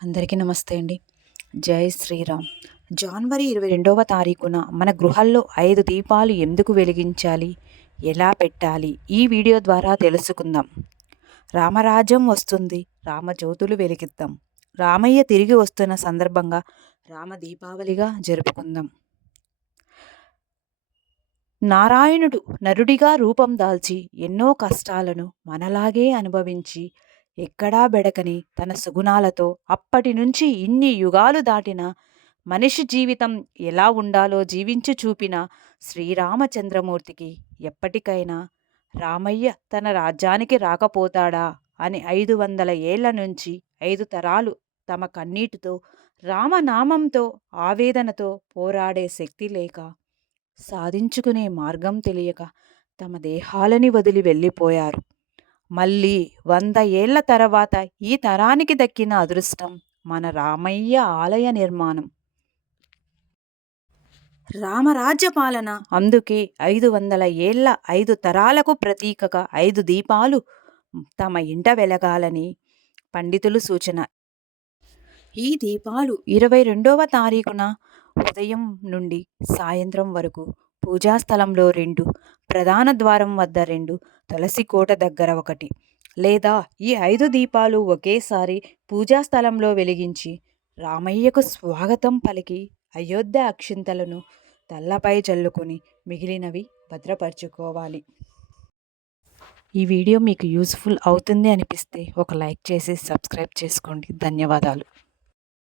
అందరికీ నమస్తే అండి. జై శ్రీరామ్. జనవరి 22వ తారీఖున మన గృహాల్లో 5 దీపాలు ఎందుకు వెలిగించాలి? ఎలా పెట్టాలి? ఈ వీడియో ద్వారా తెలుసుకుందాం. రామరాజ్యం వస్తుంది. రామజ్యోతులు వెలిగిద్దాం. రామయ్య తిరిగి వస్తున్న సందర్భంగా రామ దీపావళిగా జరుపుకుందాం. నారాయణుడు నరుడిగా రూపం దాల్చి ఎన్నో కష్టాలను మనలాగే అనుభవించి ఎక్కడా బెడకని తన సుగుణాలతో అప్పటి నుంచి ఇన్ని యుగాలు దాటిన మనిషి జీవితం ఎలా ఉండాలో జీవించి చూపిన శ్రీరామచంద్రమూర్తికి ఎప్పటికైనా రామయ్య తన రాజ్యానికి రాకపోతాడా అని 500 ఏళ్ల నుంచి 5 తరాలు తమ కన్నీటితో రామనామంతో ఆవేదనతో పోరాడే శక్తి లేక సాధించుకునే మార్గం తెలియక తమ దేహాలని వదిలి వెళ్ళిపోయారు. మళ్ళీ 100 ఏళ్ల తర్వాత ఈ తరానికి దక్కిన అదృష్టం మన రామయ్య ఆలయ నిర్మాణం. రామరాజ్య పాలన అందుకే 500 ఏళ్ల 5 తరాలకు ప్రతీకగా 5 దీపాలు తమ ఇంట వెలగాలని పండితులు సూచన. ఈ దీపాలు 22వ తారీఖున ఉదయం నుండి సాయంత్రం వరకు పూజాస్థలంలో 2, ప్రధాన ద్వారం వద్ద 2, తులసి కోట దగ్గర 1 లేదా ఈ 5 దీపాలు ఒకేసారి పూజాస్థలంలో వెలిగించి రామయ్యకు స్వాగతం పలికి అయోధ్య అక్షింతలను తల్లపై చల్లుకొని మిగిలినవి భద్రపరచుకోవాలి. ఈ వీడియో మీకు యూస్ఫుల్ అవుతుంది అనిపిస్తే ఒక లైక్ చేసి సబ్స్క్రైబ్ చేసుకోండి. ధన్యవాదాలు.